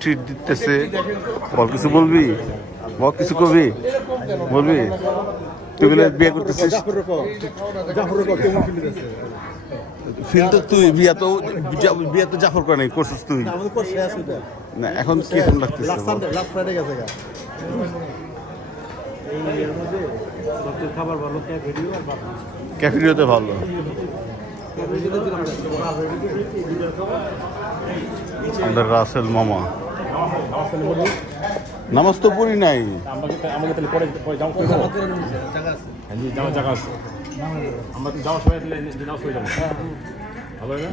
Treat দিতেছে। বল কিছু বলবি, বল কিছু কবি বলবি। তুই বলে বিয়ে করতেছিস, ফিল তো তুই বিয়ে তো জাফর করে নাই, করছিস তুই না। এখন কি ফোন লাগতেছে? ক্যাফেরিওতে ভালো। আমাদের রাসেল মামা নামাজ তো পড়ি নাই। আমাকে তাহলে পরে যাও করে যাবো। হ্যাঁ যাওয়ার জায়গা আছে, আমরা যাওয়ার সময় নামাজ পড়ে যাবো। ভালো হয় না?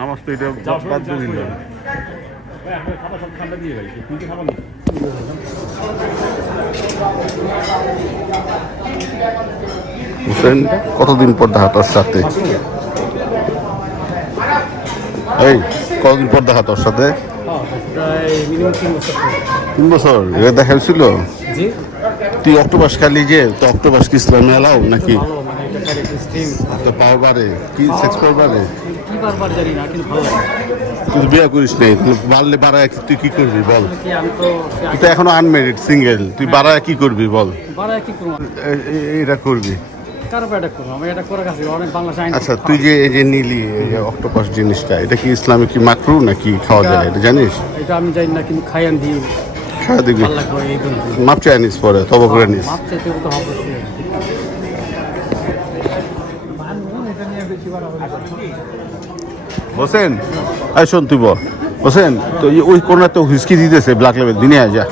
নামাজ তো এটা বাদ দিয়ে দিল। আপনার খাবার সব ঠান্ডা দিয়ে ভাই, তুই তো খাবার না। হোসেন কতদিন পর দেখা তোর সাথে? এই কতদিন পর দেখা তোর সাথে? প্রায় মিনিমাম 3 বছর। এটা দেখা হয়েছিল? তুই অক্টোপাস খালি যে, তো অক্টোপাস কি ইসলামে এলাও নাকি? মানে এটা ক্যারেক্টার স্ট্রিম তো পাওয়ার বারে কি সেক্স পাওয়ার বারে? কি বারবার জানি না, কিন্তু ভালো লাগে। তুই বিয়ে করিস নাই, বাড়লে বাড়ায় তুই কি করবি বল? আমি তো তুই তো এখনো আনমেরিড সিঙ্গেল, তুই বাড়ায় কি করবি বল? বাড়ায় কি করবো, এটা করবি কারো এটা করবো, আমি এটা করে কাছে অনেক বাংলা চাই। আচ্ছা, তুই যে এই যে নিলি এই যে অক্টোপাস জিনিসটা, এটা কি ইসলামে কি মাকরু নাকি খাওয়া যায় এটা জানিস? এটা আমি জানি না, কিন্তু খাইয়ান দিই খাওয়া দিবি, ভালো লাগবে এই জন্য। মাপ চাই নিস পরে তবা করে নিস। মাপ চাইতে তো হবে। হোসেন এই শোন, তুই বল হোসেন, তো ওই কোনার তো হুইস্কি দিতেছে ব্ল্যাক লেভেল, দিনে আয় যা।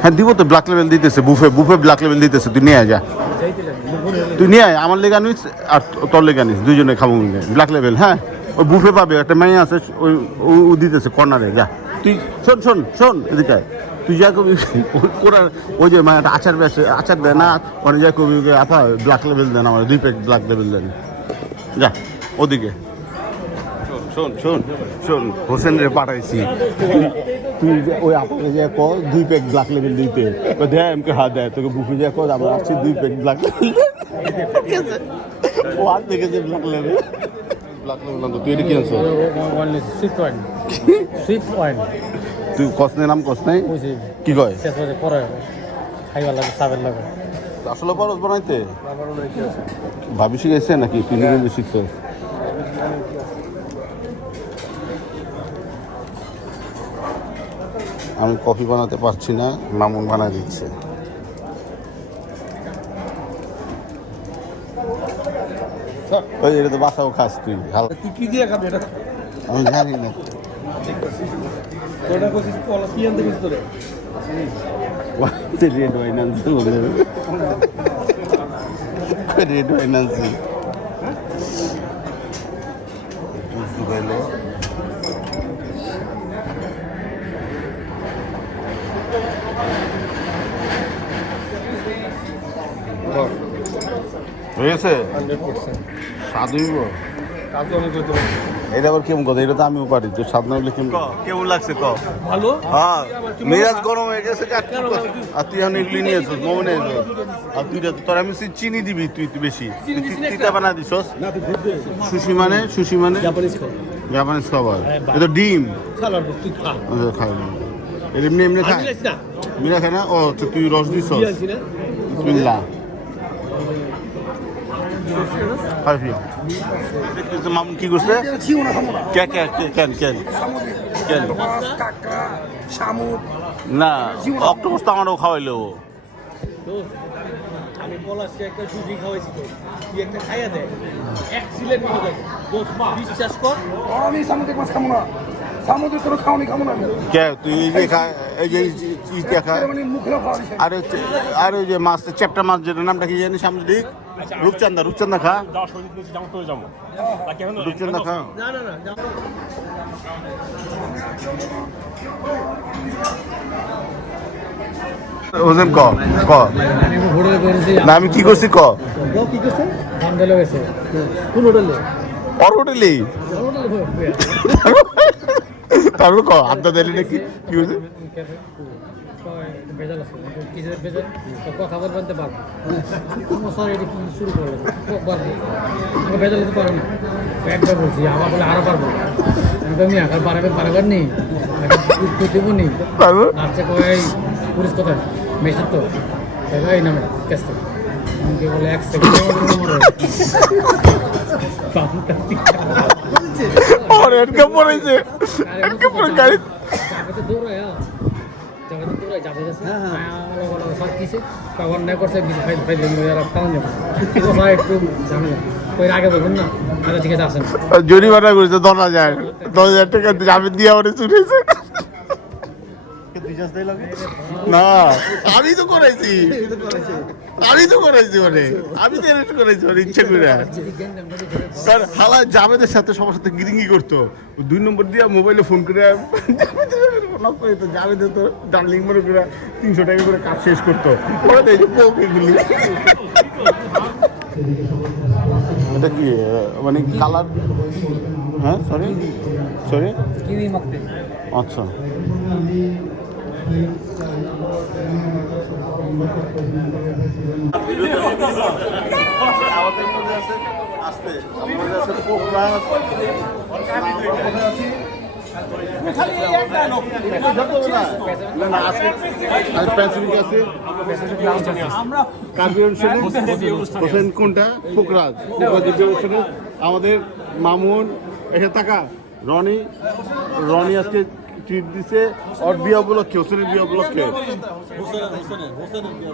হ্যাঁ দিব তো, ব্ল্যাক লেভেল দিতেছে, বুফে ব্ল্যাক লেভেল দিতেছে, তুই নিয়ে আয় যা। তুই নিয়ে আয়, আমার লেগে আনিস আর তোর লেগে আনিস, দুজনে খাবো মিলে ব্ল্যাক লেভেল। হ্যাঁ ওই বুফে পাবে, একটা মেয়ে আছে ওই ও দিতেছে কর্নারে, যা তুই। শোন শোন শোন এদিকে আয়। তুই যা কবি ওরা ওই যে মানে আচার দেয় না, মানে যা কবি আপা ব্ল্যাক লেভেল দেন, আমার 2 প্যাক ব্ল্যাক লেভেল দেন, যা ওদিকে। শোন শোন শোন, হোসেন রে পাঠাইছি, তুই ওই আপনাকে যে কল 2 প্যাক ব্ল্যাক লেভেল দিতে, দেয় আমাকে হাত দেয় তোকে বুফে যে কল আমরা আসছি 2 প্যাক ব্ল্যাক লেভেল। ও হাত দেখেছে ব্ল্যাক লেভেল তুই এটা কি আনছো? তুই কস নাই, নাম কস নাই, কি কয় খাইবার লাগে, সাবের লাগে। আসলে পারস বানাইতে? ভাবি শিখেছে নাকি তুই নিজে শিখছিস? আমি কফি বানাতে পারছি না, মামুন বানায় দিচ্ছে। ওই এটা তো বাসাও খাস তুই, তুই কি দিয়ে খাবি এটা? আমি জানি না। তোরা কইছিস কলা কি আনতে গেছিস তোরে? রেড ওয়াইন আনছি, রেড ওয়াইন আনছি। হয়েছে স্বাদ হইব। এটা আবার কেমন কথা? এটা তো আমিও পারি, তো স্বাদ না হইলে কেমন লাগছে ক? ভালো। হ্যাঁ মেজাজ গরম হয়ে গেছে। আর তুই এখন এগুলি নিয়ে এসছিস, মোমো নিয়ে এসছিস, আর তুই তোর আমি চিনি দিবি, তুই বেশি তিতা বানা দিস। সুশি মানে জাপানিজ খাবার, এটা ডিম খাই এমনি এমনি খাই, মিরা খায় না। ও তুই রস দিস, বিসমিল্লাহ। মামুন কি করছে? না অক্টোপাস তো আমারও খাওয়াইলো। আমি পলাশকে একটা সুজি খাওয়াইছি, তো তুই একটা খাইয়া দে, এক্সিলেন্ট হয়ে যাবে। বিশ্বাস কর, আমি সামুদ্রিক মাছ খাবো না, সামুদ্রিক কোনো খাওয়ানি খাবো না। কে তুই এই যে খা, এই যে চিজটা খা, মানে মুখেও খাওয়া আর ওই যে মাছ, চ্যাপ্টা মাছ, যেটা নামটা কি জানি সামুদ্রিক, রূপচান্দা খা, রূপচান্দা খা। না না না ওজন ক না, আমি কি করছি ক? কি করছে? হোটেলে গেছে। কোন হোটেলে? ওর হোটেলেই। তারপর ক আড্ডা দিলি নাকি কি হয়েছে? কিসের বেতন তো কথা বলবেন তো পারবো আমার স্যার এটা কি শুরু করলো পারবো আমি বেতন তো পারবো না একবার বলছি আবার বলে আরো পারবো আমি আবার পারবেন নি দেবো নি পারবো আচ্ছা কই পুলিশ কোথায় মেশিন তো এই নামে কেস তো আমাকে বলে এক সেকেন্ড আর এটকে পড়েছে এটকে পড়ে গাড়ি যাবে তো দৌড়ায় যাবে তো দৌড়ায় যাবে সব কিছু কখন না করছে কিছু ফাইল ফাইল আর পাওয়া যাবে কিন্তু ভাই একটু ঝামেলা ওই আগে বলবেন না আচ্ছা ঠিক আছে আসেন জরিমানা করেছে 10,000 টাকা জামিন দিয়ে আমার শুনেছে না আমি তো করেছি আমি তো করেছি ওরে আমি তো অ্যারেস্ট করেছি ওরে ইচ্ছা করে কারণ হালা জাবেদের সাথে সবার সাথে গিরিঙ্গি করতো 2 নম্বর দিয়ে মোবাইলে ফোন করে তো জাবেদে তো ডার্লিং মনে করে 300 টাকা করে কাজ শেষ করতো ওরা তো এই যে এগুলি এটা কি মানে কালার হ্যাঁ সরি কিউই মাখতে আচ্ছা আমাদের মধ্যে আছে আসতে আমাদের আছে পোকরা কোনটা পোকরাজ আমাদের মামুন এসে টাকা রনি আজকে ট্রিট দিছে ওর বিয়ে উপলক্ষে হোসেনের বিয়ে উপলক্ষে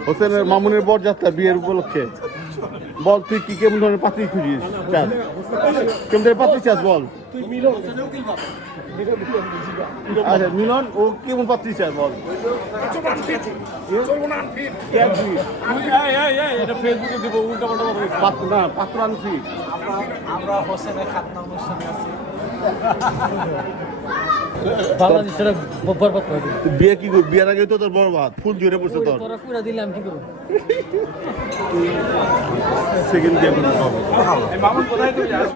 হোসেনের মামুনের বর যাত্রা বিয়ের উপলক্ষে বল তুই কি কেমন ধরনের পাত্রী খুঁজিস চাস কেমন ধরনের পাত্রী চাস বল আচ্ছা মিলন ও কেমন পাত্রী চাস বল পাত্র আনছি বাংলাদেশের বরবাদ করে দিল বিয়ে কি করবি বিয়ের আগে তো তোর বরবাদ ফুল জুড়ে পড়ছে তোর তোরা পুরা দিলাম কি করব সেকেন্ড বিয়ে করতে হবে